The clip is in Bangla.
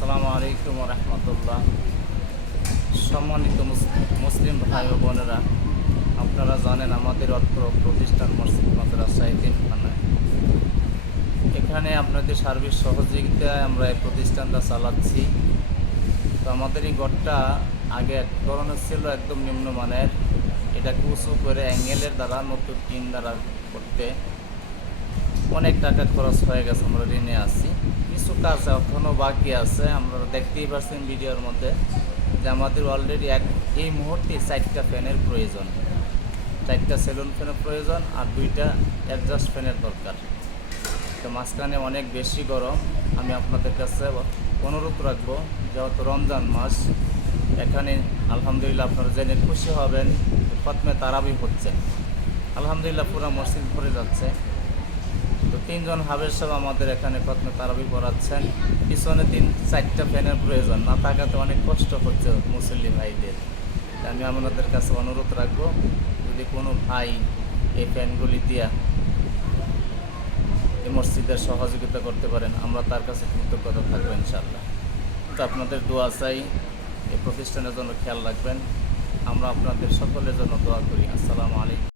আসসালামু আলাইকুম রহমতুল্লাহ। সম্মানিত মুসলিম ভাই ও বোনেরা, আপনারা জানেন আমাদের অত্র প্রতিষ্ঠান মসজিদ মাদ্রাসা এতিমখানা। এখানে আপনাদের সার্বিক সহযোগিতায় আমরা এই প্রতিষ্ঠানটা চালাচ্ছি। তো আমাদের এই ঘরটা আগে এক ধরনের ছিল, একদম নিম্নমানের। এটাকে উঁচু করে অ্যাঙ্গেলের দ্বারা নতুন টিন দ্বারা করতে অনেক টাকা খরচ হয়ে গেছে। আমরা ঋণে আছি, কিছু কাজ এখনও বাকি আছে। আমরা দেখতেই পাচ্ছেন ভিডিওর মধ্যে যে আমাদের অলরেডি এই মুহূর্তে 4টা ফ্যানের প্রয়োজন, 4টা সেলুন ফ্যানের প্রয়োজন আর 2টা অ্যাডজাস্ট ফ্যানের দরকার। তো মাঝখানে অনেক বেশি গরম। আমি আপনাদের কাছে অনুরোধ রাখবো, যেহেতু রমজান মাস, এখানে আলহামদুলিল্লাহ আপনারা জেনে খুশি হবেন, খতমে তারাবি হচ্ছে। আলহামদুলিল্লাহ পুরো মসজিদ ভরে যাচ্ছে। তো 3 জন হাবের সাহেব আমাদের এখানে খতমে তারাবি পড়াচ্ছেন। পিছনে 4টা ফ্যানের প্রয়োজন, না থাকাতে অনেক কষ্ট হচ্ছে মুসল্লি ভাইদের। আমি আপনাদের কাছে অনুরোধ রাখবো, যদি কোনো ভাই এই ফ্যানগুলি দিয়া এই মসজিদের সহযোগিতা করতে পারেন, আমরা তার কাছে কৃতজ্ঞতা থাকবো ইনশাআল্লাহ। তো আপনাদের দোয়া চাই, এই প্রতিষ্ঠানের জন্য খেয়াল রাখবেন। আমরা আপনাদের সকলের জন্য দোয়া করি। আসসালামু আলাইকুম।